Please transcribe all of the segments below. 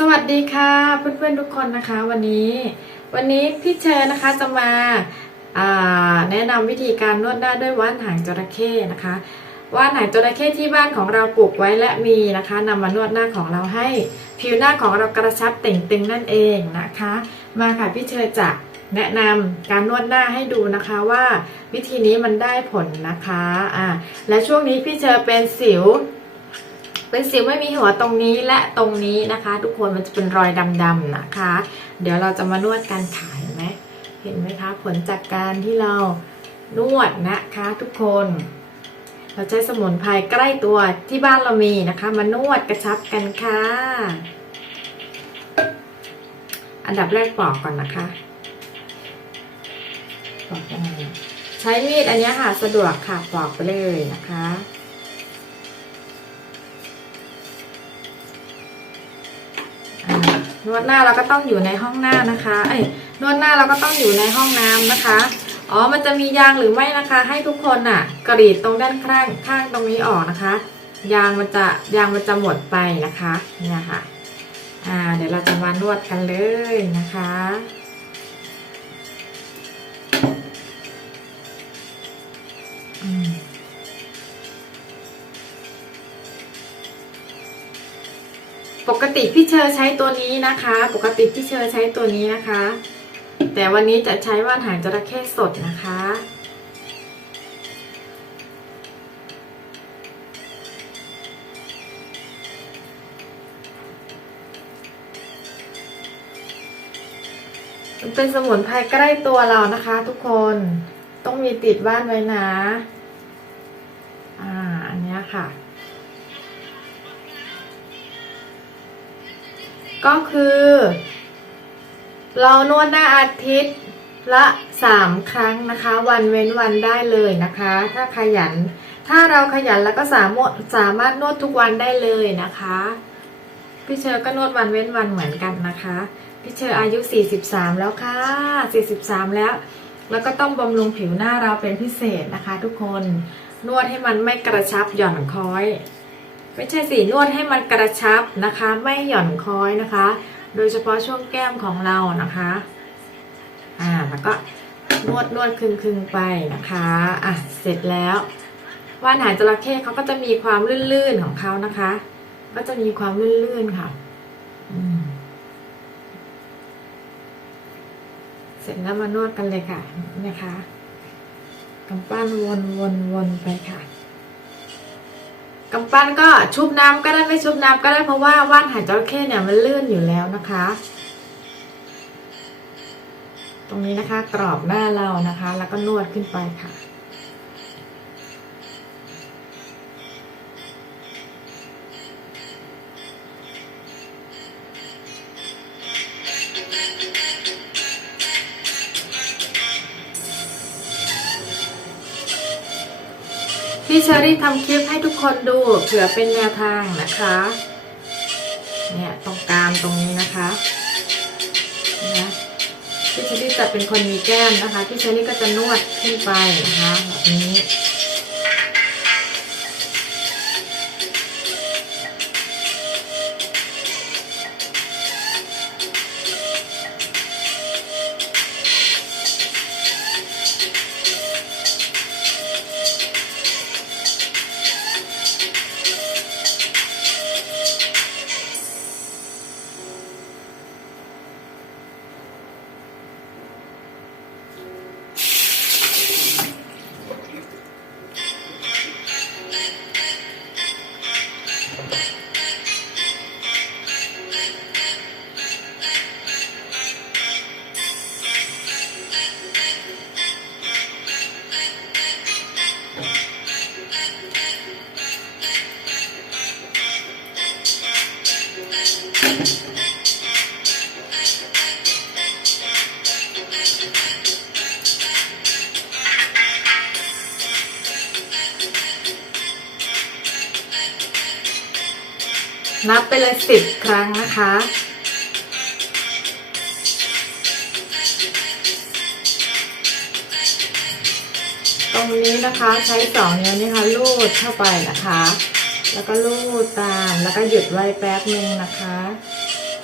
สวัสดีค่ะเพื่อนๆทุกคนนะคะวันนี้ วันนี้พี่เชอนะคะจะมาาแนะนำวิธีการนวดหน้าด้วยว่านหางจระเข้นะคะว่านหางจระเข้ที่บ้านของเราปลูกไว้และมีนะคะนำมานวดหน้าของเราให้ผิวหน้าของเรากระชับเต่งตึงนั่นเองนะคะ มาค่ะพี่เชอจะแนะนำการนวดหน้าให้ดูนะคะว่าวิธีนี้มันได้ผลนะคะอ่าและช่วงนี้พี่เชอเป็นสิว เป็นสิวไม่มีหัวตรงนี้และตรงนี้นะคะ ทุกคนมันจะเป็นรอยดำๆนะคะ เดี๋ยวเราจะมานวดกันขายไหมเห็นไหมคะ ผลจากการที่เรานวดนะคะทุกคนเราใช้สมุนไพรใกล้ตัวที่บ้านเรามีนะคะ มานวดกระชับกันค่ะ อันดับแรกปอกก่อนนะคะปอกยังไงใช้มีดอันนี้ค่ะสะดวกค่ะปอกไปเลยนะคะ นวดหน้าเราก็ต้องอยู่ในห้องหน้านะคะเอ้ยนวดหน้าเราก็ต้องอยู่ในห้องน้ำนะคะ อ๋อ มันจะมียางหรือไม่นะคะ ให้ทุกคนน่ะกรีดตรงด้านข้างข้างตรงนี้ออกนะคะ ยางมันจะยางมันจะหมดไปนะคะเนี่ยค่ะ อ่า เดี๋ยวเราจะมานวดกันเลยนะคะ ติพี่เชอร์ใช้ตัวนี้นะคะ ปกติพี่เชอร์ใช้ตัวนี้นะคะ แต่วันนี้จะใช้ว่านหางจระเข้สดนะคะเป็นสมุนไพรใกล้ตัวเรานะคะ ทุกคนต้องมีติดบ้านไว้นะ อ่า อันนี้ค่ะ ก็คือ เรานวดหน้าอาทิตย์ละสามครั้งนะคะ วันเว้นวันได้เลยนะคะ ถ้าขยัน ถ้าเราขยันแล้วก็สามารถสามารถนวดทุกวันได้เลยนะคะพี่เชอร์ก็นวดวันเว้นวันเหมือนกันนะคะพี่เชอร์อายุ 43 แล้วค่ะ 43 แล้ว แล้วก็ต้องบำรุงผิวหน้าเราเป็นพิเศษนะคะ ทุกคนนวดให้มันไม่กระชับหย่อนคล้อย ไม่ใช่สินวดให้มันกระชับนะคะ ไม่หย่อนคล้อยนะคะ โดยเฉพาะช่วงแก้มของเรานะคะ อ่าแล้วก็นวดนวดคึงคึงไปนะคะอะเสร็จแล้วว่านหางจระเข้เขาก็จะมีความลื่นๆของเขานะคะ ก็จะมีความลื่นๆค่ะอืมเสร็จแล้วมานวดกันเลยค่ะนะคะกำปั้นวนวนวนไปค่ะ กำปั้นก็ชุบน้ำก็ได้ไม่ชุบน้ำก็ได้เพราะว่าว่านหายจระเข้เนี่ยมันลื่นอยู่แล้วนะคะ ตรงนี้นะคะกรอบหน้าเรานะคะ แล้วก็นวดขึ้นไปค่ะ พี่เชอรี่ทำคลิปให้ทุกคนดูเผื่อเป็นแนวทางนะคะ เนี่ยตรงกลางตรงนี้นะคะนะพี่เชอรี่จะเป็นคนมีแก้มนะคะ พี่เชอรี่ก็จะนวดขึ้นไปนะคะแบบนี้ นับไปเลยสิบครั้งนะคะ ตรงนี้นะคะใช้สองนิ้วนี่ค่ะลูดเข้าไปนะคะ แล้วก็ลูดตามแล้วก็หยุดไว้แป๊บนึงนะคะ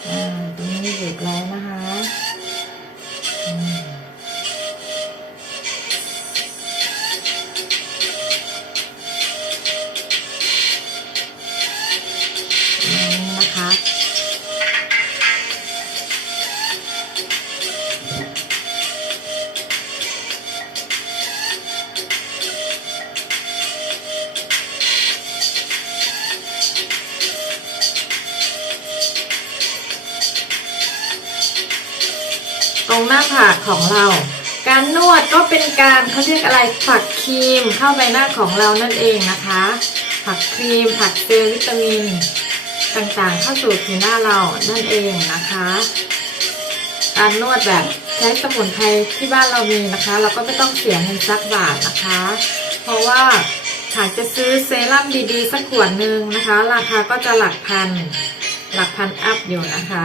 อ่า ตรงนี้หยุดแล้วนะคะ ตรงหน้าผากของเรา การนวดก็เป็นการเขาเรียกอะไรผักครีมเข้าใบหน้าของเรานั่นเองนะคะ ผักครีม ผักเซลล์วิตามิน ต่างๆ เข้าสู่ผิวหน้าเรานั่นเองนะคะ การนวดแบบใช้สมุนไพรที่บ้านเรามีนะคะ เราก็ไม่ต้องเสียเงินสักบาทนะคะ เพราะว่าหากจะซื้อเซรั่มดีๆ สักขวดหนึ่งนะคะ ราคาก็จะหลักพัน หลักพันอัพอยู่นะคะ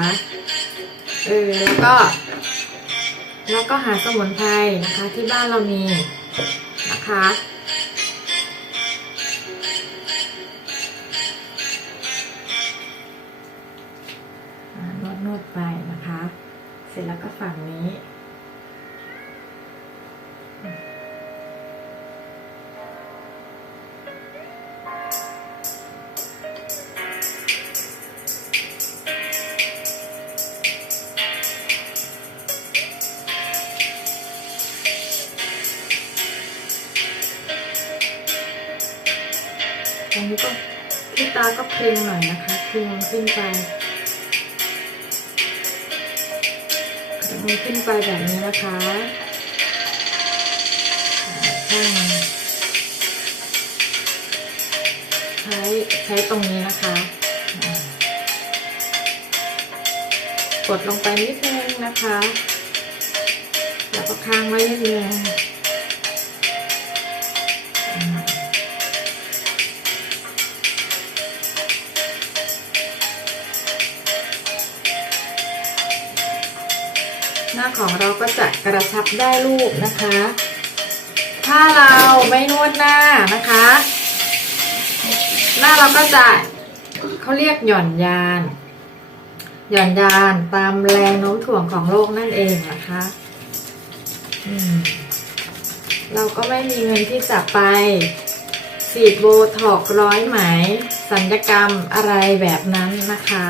เออ แล้วก็ แล้วก็หาสมุนไพรนะคะที่บ้านเรามีนะคะ ตรงนี้ก็ที่ตาก็คลึงหน่อยนะคะคลึงขึ้นไปมือขึ้นไปแบบนี้นะคะข้างใช้ใช้ตรงนี้นะคะ กดลงไปนิดนึงนะคะ แล้วก็ค้างไว้นิดนึง หน้าของเราก็จะกระชับได้รูปนะคะ ถ้าเราไม่นวดหน้านะคะ หน้าเราก็จะเขาเรียกหย่อนยาน หย่อนยานตามแรงโน้มถ่วงของโลกนั่นเองนะคะเราก็ไม่มีเงินที่จะไปฉีดโบท็อกร้อยไหม สัญญกรรมอะไรแบบนั้นนะคะ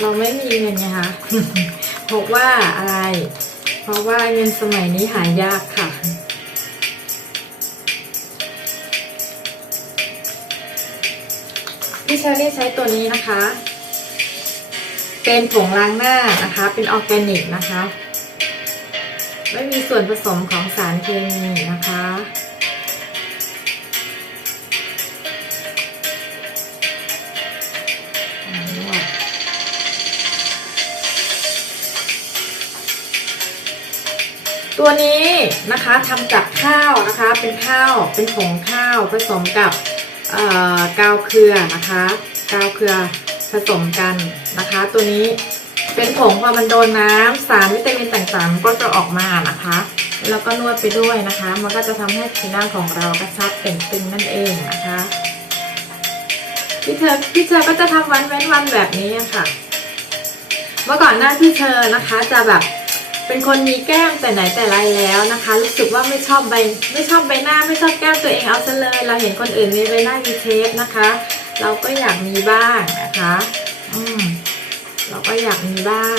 เราไม่มีเงินไงคะ เพราะว่าอะไร เพราะว่าเงินสมัยนี้หายากค่ะ พี่เชอรี่ใช้ตัวนี้นะคะ เป็นผงล้างหน้านะคะ เป็นออร์แกนิกนะคะ ไม่มีส่วนผสมของสารเคมีนะคะ ตัวนี้นะคะทำจากข้าวนะคะเป็นข้าวเป็นผงข้าวผสมกับเอ่อกาวเครือนะคะกาวเครือผสมกันนะคะ ตัวนี้เป็นผงพอมันโดนน้ำสารวิตามินต่างๆ ก็จะออกมานะคะ แล้วก็นวดไปด้วยนะคะ มันก็จะทำให้ผิวหน้าของเรากระชับเต่งตึงนั่นเองนะคะพี่เธอพี่เธอก็จะทำวันเว้นวันแบบนี้ค่ะ เมื่อก่อนหน้าพี่เธอนะคะจะแบบ เป็นคนมีแก้มแต่ไหนแต่ไรแล้วนะคะ รู้สึกว่าไม่ชอบใบไม่ชอบใบหน้าไม่ชอบแก้มตัวเองเอาซะเลย เราเห็นคนอื่นมีใบหน้ามีเทปนะคะ เราก็อยากมีบ้างนะคะ อืมเราก็อยากมีบ้าง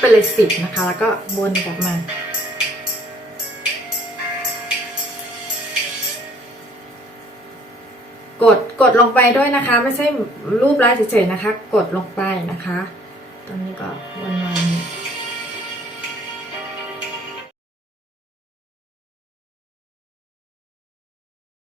ไปเลยสิบนะคะ แล้วก็วนกลับมา กดกดลงไปด้วยนะคะ ไม่ใช่รูปไลน์เฉยๆนะคะ กดลงไปนะคะ ตอนนี้ก็วนมาอย่างนี้